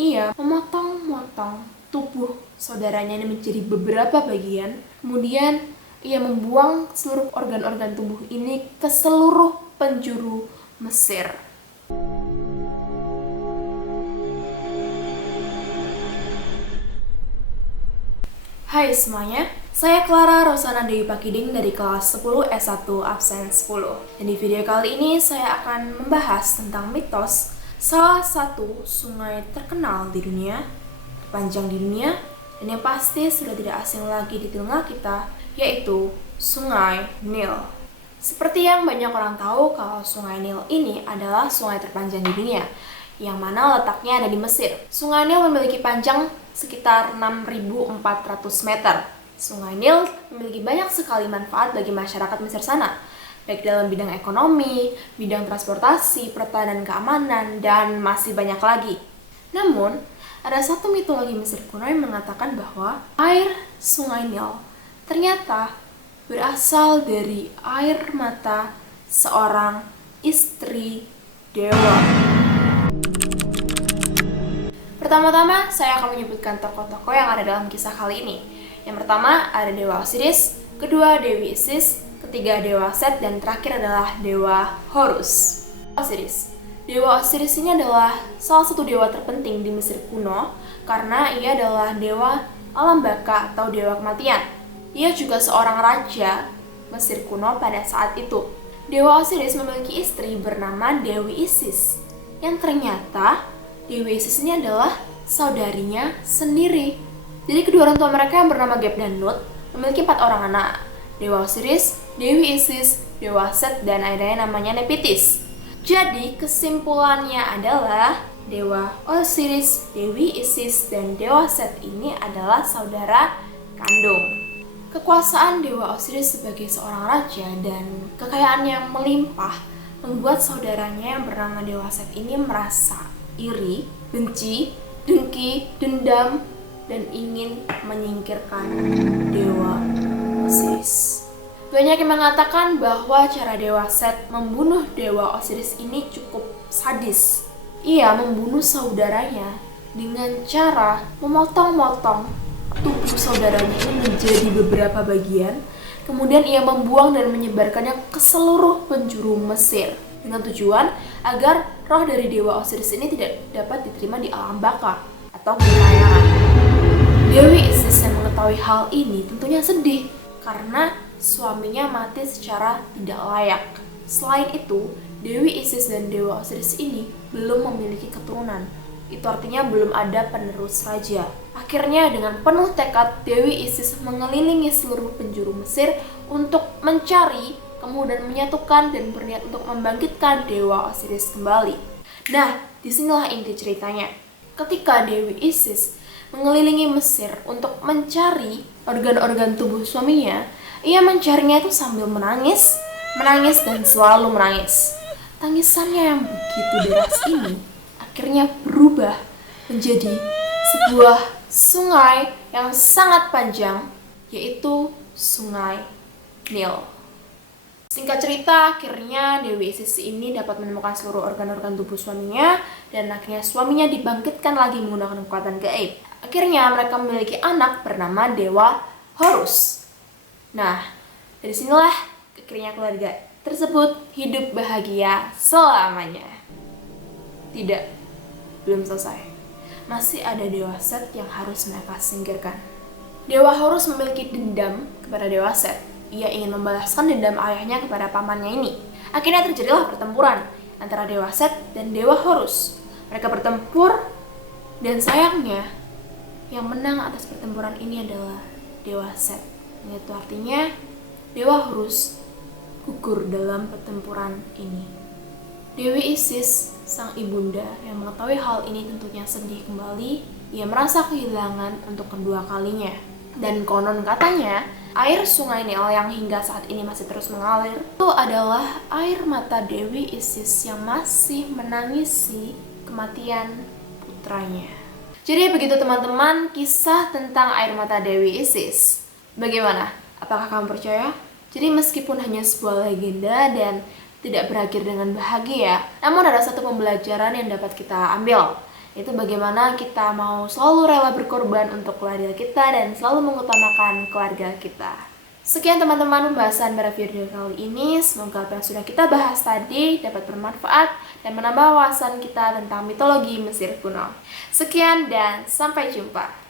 Ia memotong-motong tubuh saudaranya ini menjadi beberapa bagian. Kemudian ia membuang seluruh organ-organ tubuh ini ke seluruh penjuru Mesir. Hai semuanya, saya Clara Rosana Dewi Pakiding dari kelas 10 S1 absen 10. Dan di video kali ini saya akan membahas tentang mitos salah satu sungai terkenal di dunia, terpanjang di dunia, dan yang pasti sudah tidak asing lagi di telinga kita, yaitu Sungai Nil. Seperti yang banyak orang tahu kalau Sungai Nil ini adalah sungai terpanjang di dunia, yang mana letaknya ada di Mesir. Sungai Nil memiliki panjang sekitar 6.400 meter. Sungai Nil memiliki banyak sekali manfaat bagi masyarakat Mesir sana, baik dalam bidang ekonomi, bidang transportasi, pertahanan, keamanan, dan masih banyak lagi. Namun, ada satu mitologi Mesir kuno yang mengatakan bahwa air Sungai Nil ternyata berasal dari air mata seorang istri dewa. Pertama-tama, saya akan menyebutkan tokoh-tokoh yang ada dalam kisah kali ini. Yang pertama ada Dewa Osiris, kedua Dewi Isis, ketiga Dewa Set, dan terakhir adalah Dewa Horus. Osiris. Dewa Osiris ini adalah salah satu dewa terpenting di Mesir kuno karena ia adalah dewa alam baka atau dewa kematian. Ia juga seorang raja Mesir kuno pada saat itu. Dewa Osiris memiliki istri bernama Dewi Isis, yang ternyata Dewi Isis ini adalah saudarinya sendiri. Jadi kedua orang tua mereka yang bernama Geb dan Nut memiliki 4 orang anak. Dewa Osiris, Dewi Isis, Dewa Set, dan adanya namanya Nepitis. Jadi kesimpulannya adalah Dewa Osiris, Dewi Isis, dan Dewa Set ini adalah saudara kandung. Kekuasaan Dewa Osiris sebagai seorang raja dan kekayaan yang melimpah membuat saudaranya yang bernama Dewa Set ini merasa iri, benci, dengki, dendam, dan ingin menyingkirkan Dewa Osiris. Banyak yang mengatakan bahwa cara Dewa Set membunuh Dewa Osiris ini cukup sadis. Ia membunuh saudaranya dengan cara memotong-motong tubuh saudaranya ini menjadi beberapa bagian, kemudian ia membuang dan menyebarkannya ke seluruh penjuru Mesir dengan tujuan agar roh dari Dewa Osiris ini tidak dapat diterima di alam baka atau gentayangan. Dewi Isis yang mengetahui hal ini tentunya sedih karena suaminya mati secara tidak layak. Selain itu, Dewi Isis dan Dewa Osiris ini belum memiliki keturunan. Itu artinya belum ada penerus raja. Akhirnya dengan penuh tekad, Dewi Isis mengelilingi seluruh penjuru Mesir untuk mencari, kemudian menyatukan dan berniat untuk membangkitkan Dewa Osiris kembali. Nah, disinilah inti ceritanya. Ketika Dewi Isis mengelilingi Mesir untuk mencari organ-organ tubuh suaminya, ia mencarinya itu sambil menangis dan selalu menangis. Tangisannya yang begitu deras ini akhirnya berubah menjadi sebuah sungai yang sangat panjang, yaitu Sungai Nil. Singkat cerita, akhirnya Dewi Isis ini dapat menemukan seluruh organ-organ tubuh suaminya dan akhirnya suaminya dibangkitkan lagi menggunakan kekuatan gaib. Akhirnya mereka memiliki anak bernama Dewa Horus. Nah, dari sinilah akhirnya keluarga tersebut hidup bahagia selamanya. Tidak, belum selesai. Masih ada Dewa Set yang harus mereka singkirkan. Dewa Horus memiliki dendam kepada Dewa Set. Ia ingin membalaskan dendam ayahnya kepada pamannya ini. Akhirnya terjadilah pertempuran antara Dewa Set dan Dewa Horus. Mereka bertempur dan sayangnya yang menang atas pertempuran ini adalah Dewa Set. Itu artinya Dewa Horus gugur dalam pertempuran ini. Dewi Isis, sang ibunda yang mengetahui hal ini tentunya sedih kembali. Ia merasa kehilangan untuk kedua kalinya. Dan konon katanya, air Sungai Nil yang hingga saat ini masih terus mengalir itu adalah air mata Dewi Isis yang masih menangisi kematian putranya. Jadi begitu teman-teman kisah tentang air mata Dewi Isis. Bagaimana? Apakah kamu percaya? Jadi meskipun hanya sebuah legenda dan tidak berakhir dengan bahagia, namun ada satu pembelajaran yang dapat kita ambil, Itu bagaimana kita mau selalu rela berkorban untuk keluarga kita dan selalu mengutamakan keluarga kita. Sekian teman-teman pembahasan pada video kali ini. Semoga apa yang sudah kita bahas tadi dapat bermanfaat dan menambah wawasan kita tentang mitologi Mesir kuno. Sekian dan sampai jumpa.